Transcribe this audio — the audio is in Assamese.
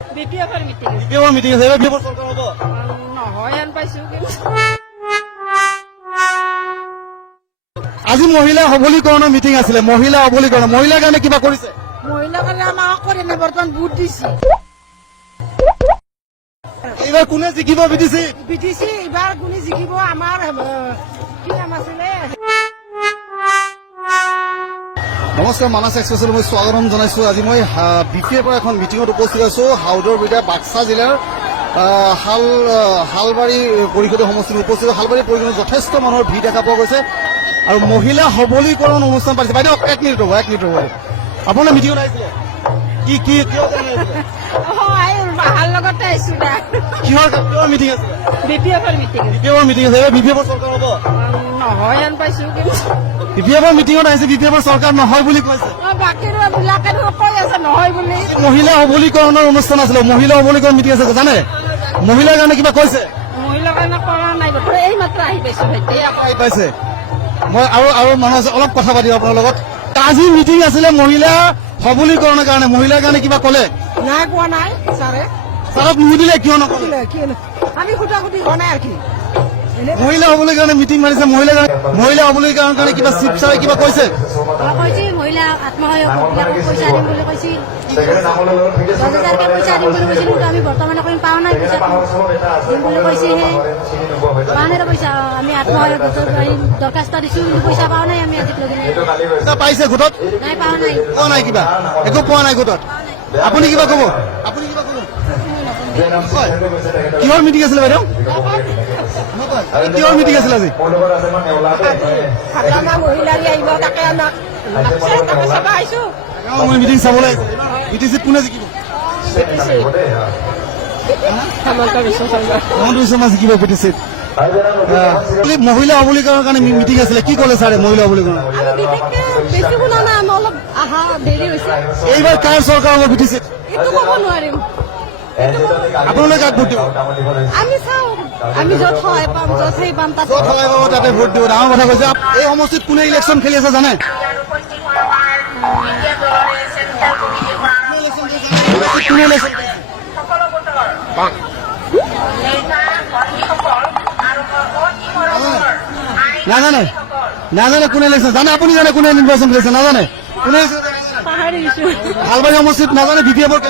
বিপিএফৰ মিটিং বিপিএফৰ মিটিং আছে এবাৰ বিপিএফৰ চৰকাৰ হ'ব নহয় আন পাইছো আজি মহিলা সবলীকৰণৰ মিটিং আছিলে মহিলা সবলীকৰণ মহিলাৰ কাৰণে কিবা কৰিছে মহিলা কাৰণে আমাক কৰে নে বৰ্তমান ভোট দিছে এইবাৰ কোনে জিকিব বিটিছি এইবাৰ কোনে জিকিব আমাৰ কি নাম আছিলে নমস্কাৰ মানাস এক্সপ্ৰেছলৈ মই স্বাগতম জনাইছো আজি মই বিপিএৰ পৰা এখন মিটিঙত উপস্থিত আছো হাউদৰ বিটা বাক্সা জিলাৰ হালবাৰী পৰিষদীয় সমষ্টিত উপস্থিত হালবাৰী পৰিষদত যথেষ্ট মানুহৰ ভিৰ দেখা পোৱা গৈছে আৰু মহিলা সবলীকৰণ অনুষ্ঠান পাতিছে বাইদেউ এক মিনিট ৰ'ব আপোনাৰ মিটিঙত আহিছিলে কিয় ভাল লগতে আহিছো কিহৰ মিটিং আছে বিপিএফৰ মিটিং আছে বিপিএফৰ চৰকাৰ হ'ব নহয় আন পাইছো বিপিএফৰ মিটিঙত আহিছে বিপিএফৰ চৰকাৰ নহয় বুলি কৈছে বাকী বিলাকে কৈ আছে নহয় বুলি মহিলা সবলীকৰণৰ অনুষ্ঠান আছিলে মহিলা সবলীকৰণ মিটিং আছে জানে মহিলাৰ কাৰণে কিবা কৈছে মহিলাৰ কাৰণে কৰা নাই এই মাত্ৰ আহি পাইছো আহি পাইছে মই আৰু মানুহ আছে অলপ কথা পাতিম আপোনাৰ লগত আজি মিটিং আছিলে মহিলা সবলীকৰণৰ কাৰণে মহিলাৰ কাৰণে কিবা ক'লে নাই কোৱা নাই ছাৰে ছাৰক নুসুধিলে কিয় নক'লে আমি সুধি হোৱা নাই আৰু কি মহিলা সবলীকৰণে মিটিং মাৰিছে মহিলা সবলীকৰণৰ কাৰণে কিবা চিপ ছাৰে কিবা কৈছে কৈছে মহিলা আত্মসহায়ক গোটবিলাকক পইচা দিম বুলি কৈছিল 10,000কে পইচা দিম বুলি কৈছিল কিন্তু আমি বৰ্তমানে কোনো পোৱা নাই পইচা দিম বুলি কৈছেহে পোৱা নাই পইচা আমি আত্মসহায়ক গোটৰ দৰখাস্ত দিছো কিন্তু পইচা পোৱা নাই আমি আজিলৈকে পাইছে গোটত নাই পোৱা নাই কিবা একো পোৱা নাই গোটত আপুনি কিবা ক'ব কিহৰ মিটিং আছিলে বাইদেউ কিহৰ মিটিং আছিলে আজি মই মিটিং চাবলৈ বিটিচিত কোনে জিকিব হিমন্ত বিশ্ব শৰ্মা জিকিব বিটিচিত মহিলা সবলীকৰণৰ কাৰণে মিটিং আছিলে কি ক'লে ছাৰে মহিলা সবলীকৰণ এইবাৰ কাৰ চৰকাৰ হ'ব বিটিচিত আপোনালোকে কাক ভোট দিব আমি য'ত সহায় পাম য'ত সেই পাম তাত সহায় পাব তাতে ভোট দিব ডাঙৰ কথা কৈছে এই সমষ্টিত কোনে ইলেকশ্যন খেলি আছে জানে কোনে ইলেকশ্যন নাজানে কোনে ইলেকশ্যন জানে আপুনি জানে কোনে নিৰ্বাচন কৰিছে নাজানে কোনে হালবাৰী সমষ্টিত নাজানে বিপিএফৰ